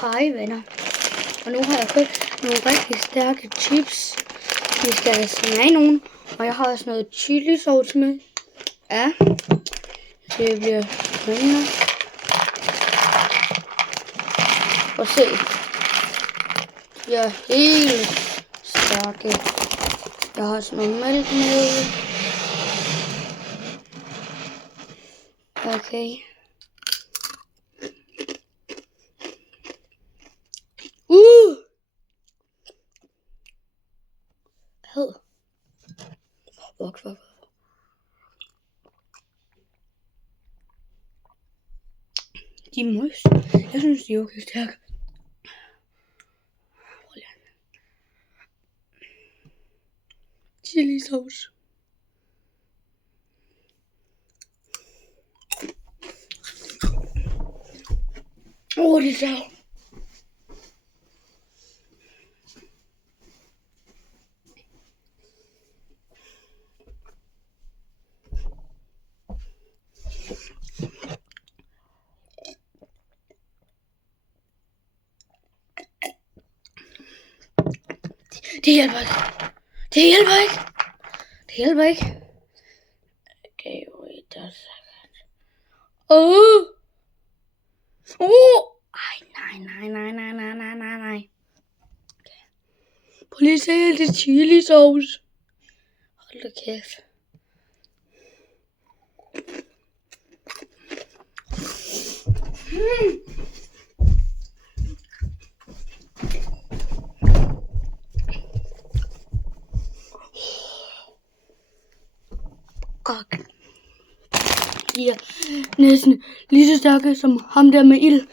Hej venner, og nu har jeg købt nogle rigtig stærke chips. Vi skal smage nogen, og jeg har også noget chili sauce med. Ja, det bliver spændende. Og se, de er helt stærke. Jeg har også noget mælk med. Okay. Hed. De er møs. Jeg synes, de er okay stærke. Chili sauce. Det er sjovt. Det hjælper ikke. Det hjælper ikke. Det hjælper ikke. Okay, wait a second. Nej. Okay. Prøv lige at se alt det chili sauce. Hold da kæft. Okay. De er næsten lige så stærke som ham der med ild.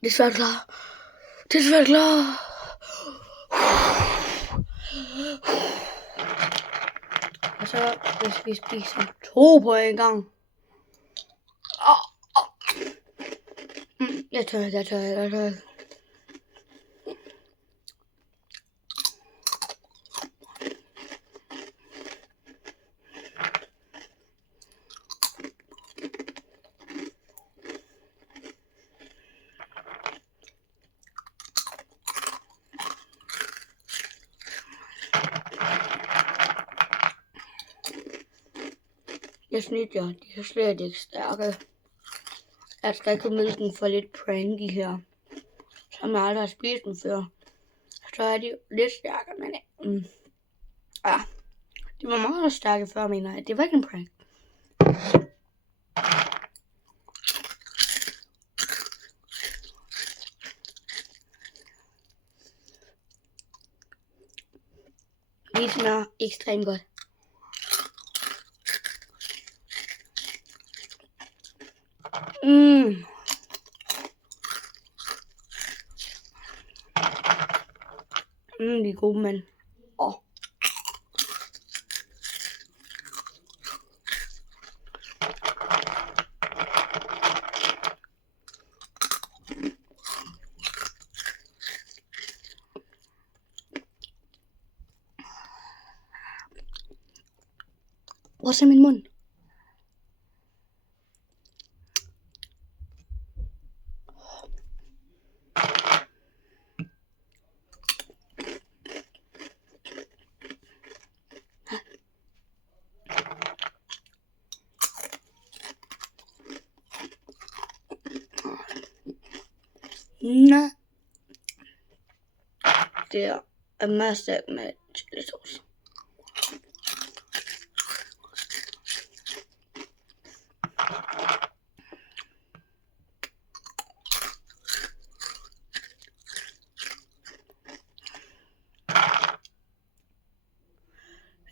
Det er svært klar. Det er svært klar. Og så hvis vi spiser 2 på en gang. Jeg tør. Jeg synes, de er slet ikke stærke. Jeg skal ikke mælken for lidt pranky her. Som jeg aldrig har spist dem før. Så er de lidt stærke, men ja. De var meget stærke før, mener jeg. Det var ikke en prank. De smager ekstremt godt. De er gode, men Hvor er min mund? Nej. Det er meget stærkt med chili sauce.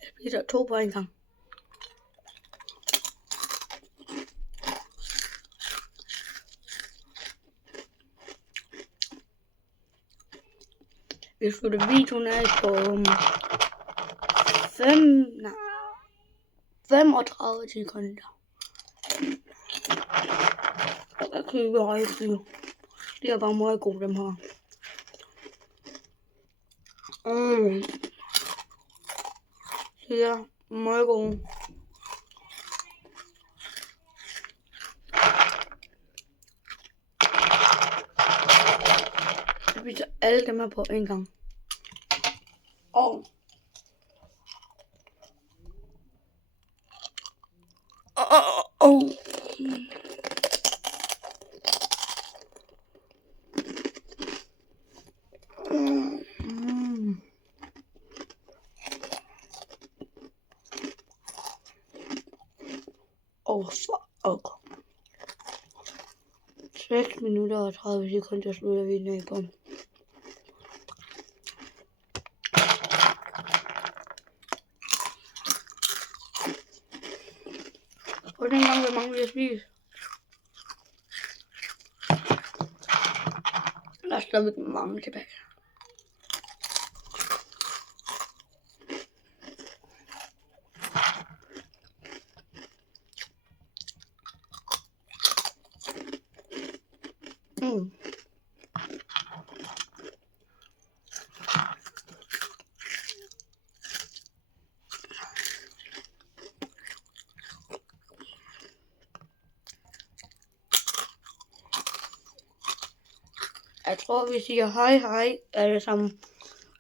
Jeg spiser 2 på en gang. Vi slutter videoen af på 35 sekunder. Jeg kan ikke rigtig. Det er bare meget gode, dem her. De er meget gode. Jeg spiser alle dem her på en gang. Og fuck. 6 minutter og 30 sekunder slutter vi den af på. Og dengang hvor mange vi har spist. Der er stadigvæk mange tilbage. Jeg tror, vi siger hej alle sammen.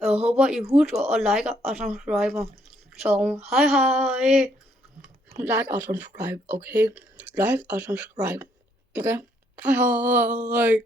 Jeg håber, I husker at like og subscribe. Så hej. Like og subscribe, okay? Like og subscribe, okay? Hej.